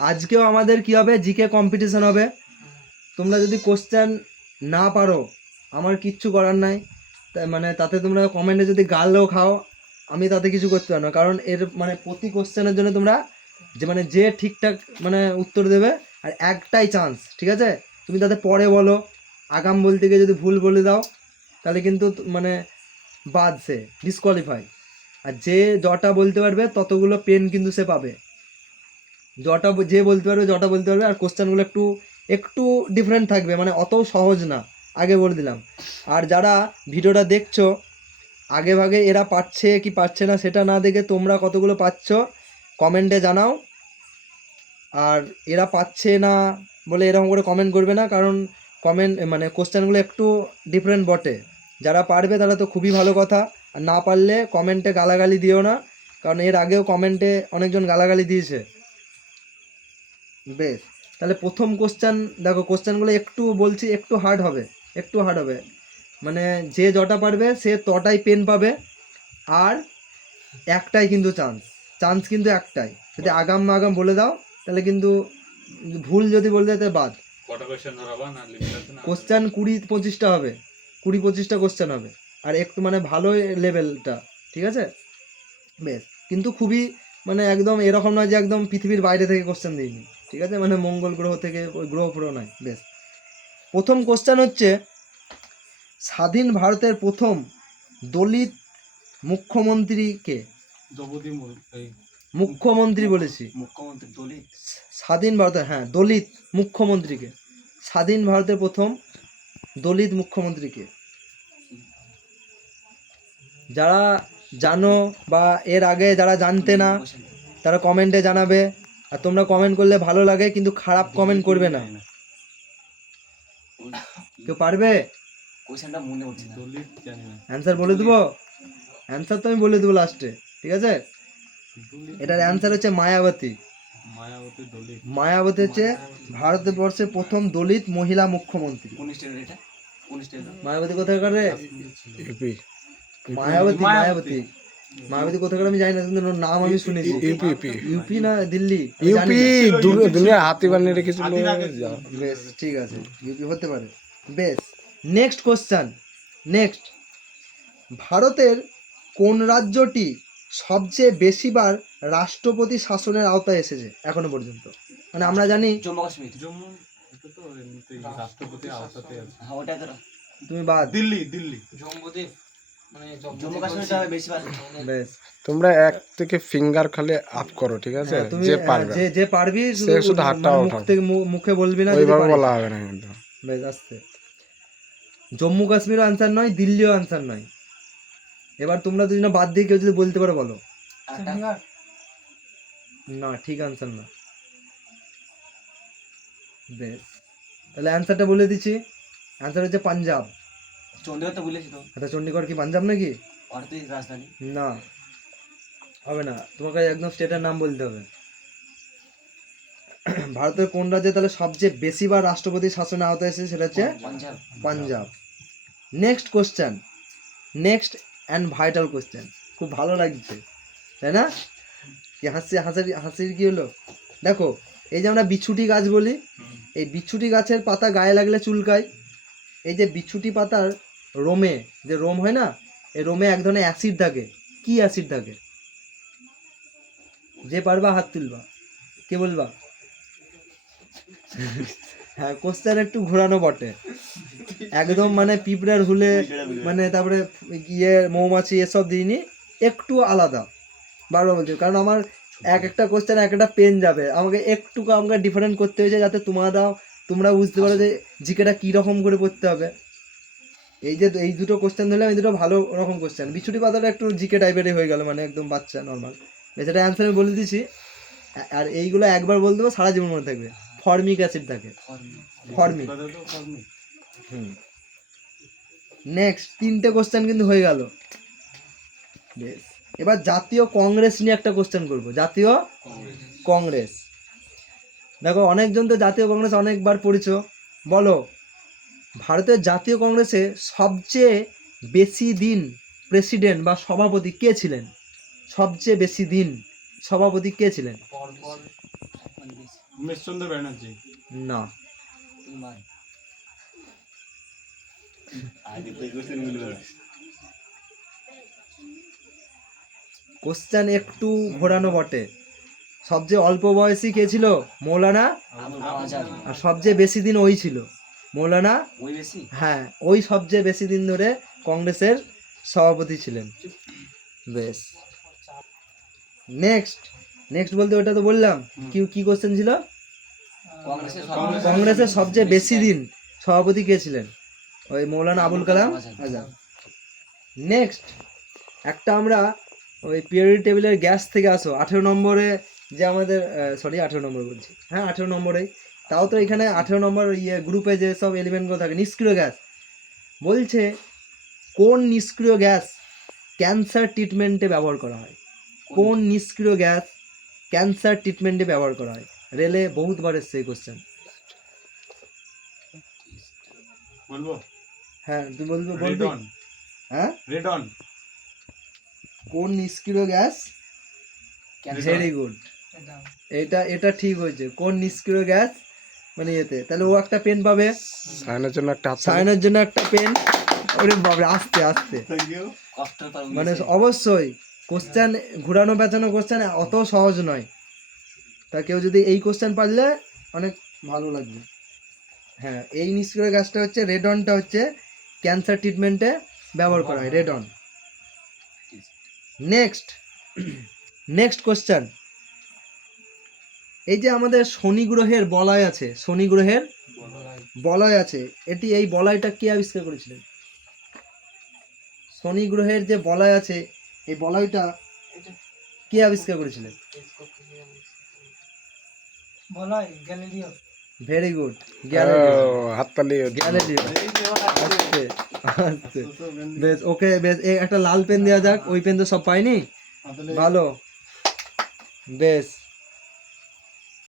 আজকেও আমাদের কি হবে? জিকে কম্পিটিশন হবে। তোমরা যদি কোশ্চেন না পারো, আমার কিচ্ছু করার নাই। মানে তাতে তোমরা কমেন্টে যদি গালও খাও, আমি তাতে কিছু করতে পারব না। কারণ এর মানে প্রতি কোশ্চেনের জন্য তোমরা যে মানে যে ঠিকঠাক মানে উত্তর দেবে, আর একটাই চান্স ঠিক আছে? তুমি তাতে পরে বলো। আগাম বলতে গিয়ে যদি ভুল বলে দাও, তাহলে কিন্তু মানে বাদ সে ডিসকোয়ালিফাই আর যে জটা বলতে পারবে, ততগুলো পেন কিন্তু সে পাবে। ব- যে বলতে পারবে জটা বলতে পারবে, আর কোশ্চেনগুলো একটু একটু ডিফারেন্ট থাকবে মানে অত সহজ না। আগে বলে দিলাম। আর যারা ভিডিওটা দেখছ, আগে ভাগে এরা পাচ্ছে কি পাচ্ছে না, সেটা না দেখে তোমরা কতগুলো পাচ্ছ কমেন্টে জানাও। আর এরা পাচ্ছে না বলে এরকম করে কমেন্ট করবে না, কারণ কমেন্ট মানে কোশ্চেনগুলো একটু ডিফারেন্ট বটে। যারা পারবে তারা তো খুবই ভালো কথা, আর না পারলে কমেন্টে গালাগালি দিও না, কারণ এর আগেও কমেন্টে অনেকজন গালাগালি দিয়েছে। বেশ। তাহলে প্রথম কোশ্চেন দেখো কোশ্চেনগুলো একটু বলছি একটু হার্ড হবে একটু হার্ড হবে। মানে যে যটা পারবে সে তটাই পেন পাবে আর একটাই কিন্তু চান্স চান্স কিন্তু একটাই। যদি আগাম আগাম বলে দাও তাহলে কিন্তু ভুল যদি বলে দেয় বাদ। কটা কোয়েশ্চেন ধরাবা না লিমিট আছে না? কোশ্চেন কুড়ি পঁচিশটা হবে। কুড়ি পঁচিশটা কোশ্চেন হবে। আর একটু মানে ভালো লেভেলটা ঠিক আছে? বেশ। কিন্তু খুবই মানে একদম এরকম নয় যে একদম পৃথিবীর বাইরে থেকে কোশ্চেন দিইনি। ঠিক আছে? মানে মঙ্গল গ্রহ থেকে ওই গ্রহ পুরো নয় বেশ। প্রথম কোশ্চেন হচ্ছে স্বাধীন ভারতের প্রথম দলিত মুখ্যমন্ত্রীকে দ্রৌপদী মুখ্যমন্ত্রী বলেছি। মুখ্যমন্ত্রী দলিত। স্বাধীন ভারতের হ্যাঁ দলিত মুখ্যমন্ত্রীকে স্বাধীন ভারতের প্রথম দলিত মুখ্যমন্ত্রীকে যারা জানো বা এর আগে যারা জানতে না তারা কমেন্টে জানাবে। আর তোমরা কমেন্ট করলে ভালো লাগে কিন্তু খারাপ কমেন্ট করবে না। কেউ পারবে? মনে না। অ্যান্সার বলে দেবো? অ্যান্সার তো আমি বলে দেবো লাস্টে ঠিক আছে? এটার অ্যান্সার হচ্ছে মায়াবতী। মায়াবতী হচ্ছে ভারতবর্ষের প্রথম দলিত মহিলা মুখ্যমন্ত্রী। মায়াবতী কোথায় করে মায়াবতী। মায়াবতী। মায়াবতী কোথাকার আমি জানি না কিন্তু ওর নাম আমি শুনেছি। ইউপি ইউপি ইউপি না দিল্লি। ইউপি দুনিয়া হাতি বানিয়ে রেখেছিল। বেশ ঠিক আছে। ইউপি হতে পারে। বেশ নেক্সট কোশ্চেন নেক্সট ভারতের কোন রাজ্যটি সবচেয়ে বেশিবার রাষ্ট্রপতি শাসনের আওতায় এসেছে? এখনও পর্যন্ত। মানে আমরা জানি জম্মু কাশ্মীর। জম্মু আওতাতে হ্যাঁ ওটা তো তুমি বাদ। দিল্লি দিল্লি। জম্মু কাশ্মীরটা বেশি বার বেশ। তোমরা এক থেকে ফিঙ্গার খালি আপ করো ঠিক আছে? হ্যাঁ, যে হ্যাঁ, পারবে যে যে পারবি সে শুধু হাতটা মানে ওঠাও। মুখে বলবি না ওইভাবে বলা হবে না কিন্তু। বেশ আসতে জম্মু কাশ্মীরও আনসার নয় দিল্লিও আনসার নয়। এবার তোমরা দুজনে বাদ দিয়ে কেউ যদি বলতে পারো বলো। না ঠিক আনসার না। বেশ। তাহলে অ্যান্সারটা বলে দিচ্ছি। অ্যান্সার হচ্ছে পাঞ্জাব। চন্দ্রগড় তো বলেছি তো। আচ্ছা চণ্ডীগড় কি পাঞ্জাব নাকি? ভারতের রাজধানী। না। হবে না তোমাকে একদম স্টেটের নাম বলতে হবে। ভারতের কোন রাজ্যে তাহলে সবচেয়ে বেশিবার রাষ্ট্রপতি আওতায় এসেছে সেটা হচ্ছে Punjab. Punjab. Next question next and vital question খুব ভালো লাগছে তাই না? কি হাসি হাসির হাসির কি হলো? দেখো এই যে আমরা বিছুটি গাছ বলি এই বিছুটি গাছের পাতা গায়ে লাগলে চুলকায় এই যে বিছুটি পাতার রোমে, যে রোম হয় না, এই রোমে এক ধরনের অ্যাসিড থাকে। কি অ্যাসিড থাকে? যে পারবা হাত তুলবা। কে বলবা? হ্যাঁ কোশ্চেন একটু ঘোরানো বটে। একদম মানে পিঁপড়ার হুলে মানে তারপরে ইয়ে মৌমাছি, এসব দিইনি, একটু আলাদা। বারবার বলছি, কারণ আমার এক একটা কোশ্চেন এক একটা পেন যাবে। আমাকে একটু আমাকে ডিফারেন্ট করতে হয়েছে যাতে তোমরাও তোমরা বুঝতে পারো যে জিকেটা কী রকম করে পড়তে হবে। এই যে এই দুটো কোশ্চেন ধরলাম এই দুটো ভালো রকম কোশ্চেন বিছুটি পাতাটা একটু জিকে টাইপেরই হয়ে গেল মানে একদম বাচ্চা নর্মাল সেটা অ্যান্সার আমি বলে দিচ্ছি আ- আর এইগুলো একবার বলতে দেবো সারা জীবন মনে থাকবে। ফর্মিক অ্যাসিড থাকে। ফর্মিক হুম। নেক্সট তিনটে কোশ্চেন কিন্তু হয়ে গেল। বেশ এবার জাতীয় কংগ্রেস নিয়ে একটা কোশ্চেন করব। জাতীয় কংগ্রেস। দেখো অনেকজন তো জাতীয় কংগ্রেস অনেকবার পড়েছ। বলো। ভারতের জাতীয় কংগ্রেসে সবচেয়ে বেশি দিন প্রেসিডেন্ট বা সভাপতি কে ছিলেন? সবচেয়ে বেশি দিন সভাপতি কে ছিলেন? উমেশচন্দ্র ব্যানার্জি। না। কোশ্চেন একটু ঘোরানো বটে। সবচেয়ে অল্প বয়সী কে ছিল? মৌলানা? আর সবচেয়ে বেশি দিন ওই ছিল। মৌলানা ওই বেশি? হ্যাঁ ওই সবচেয়ে বেশি দিন ধরে কংগ্রেসের সভাপতি ছিলেন। বেশ। নেক্সট নেক্সট বলতে ওটা তো বললাম। কি কি কোশ্চেন ছিল? কংগ্রেসের সবচেয়ে বেশি দিন সভাপতি কে ছিলেন? ওই মৌলানা আবুল কালাম। আজাদ নেক্সট একটা আমরা ওই পিরিয়ডিক টেবিলের গ্যাস থেকে আসো। আঠেরো নম্বরে যে আমাদের সরি আঠেরো নম্বর বলছি। হ্যাঁ আঠেরো নম্বরে তাও তো এখানে আঠেরো নম্বর ইয়ে গ্রুপে যে সব এলিমেন্টগুলো থাকে নিষ্ক্রিয় গ্যাস বলছে কোন নিষ্ক্রিয় গ্যাস ক্যান্সার ট্রিটমেন্টে ব্যবহার করা হয়? কোন নিষ্ক্রিয় গ্যাস ক্যান্সার ট্রিটমেন্টে ব্যবহার করা হয়? রেলে বহুতবার এসছে এই কোশ্চেন বলব? হ্যাঁ তুই বলবি বলবি। হ্যাঁ? রেডন কোন নিষ্ক্রিয় গ্যাস ভেরি গুড এটা এটা ঠিক হয়েছে। কোন নিষ্ক্রিয় গ্যাস মানে এতে তাহলে ও একটা পেন পাবে। সায়নের জন্য একটা হাত সায়নের জন্য একটা পেন ওরে বাবরে আস্তে আস্তে। মানে অবশ্যই কোশ্চেন ঘুরানো পেঁচানো কোশ্চেন অত সহজ নয়। তা কেউ যদি এই কোশ্চেন পারলে অনেক ভালো লাগবে। হ্যাঁ এই নিষ্ক্রিয় গাছটা হচ্ছে রেডনটা হচ্ছে ক্যান্সার ট্রিটমেন্টে ব্যবহার করা হয় রেডন নেক্সট নেক্সট কোশ্চেন এই যে আমাদের শনি গ্রহের বলয় আছে শনি গ্রহের বলয় আছে এটি এই বলয়টা কে আবিষ্কার করেছিলেন? শনি গ্রহের যে বলয় আছে এই বলয়টা কে আবিষ্কার করেছিলেন? ভেরি গুড হাততালি। গ্যালিলিও আস্তে আস্তে বেশ ওকে বেশ একটা লাল পেন দেওয়া যাক ওই পেন তো সব পাইনি? ভালো। বেশ।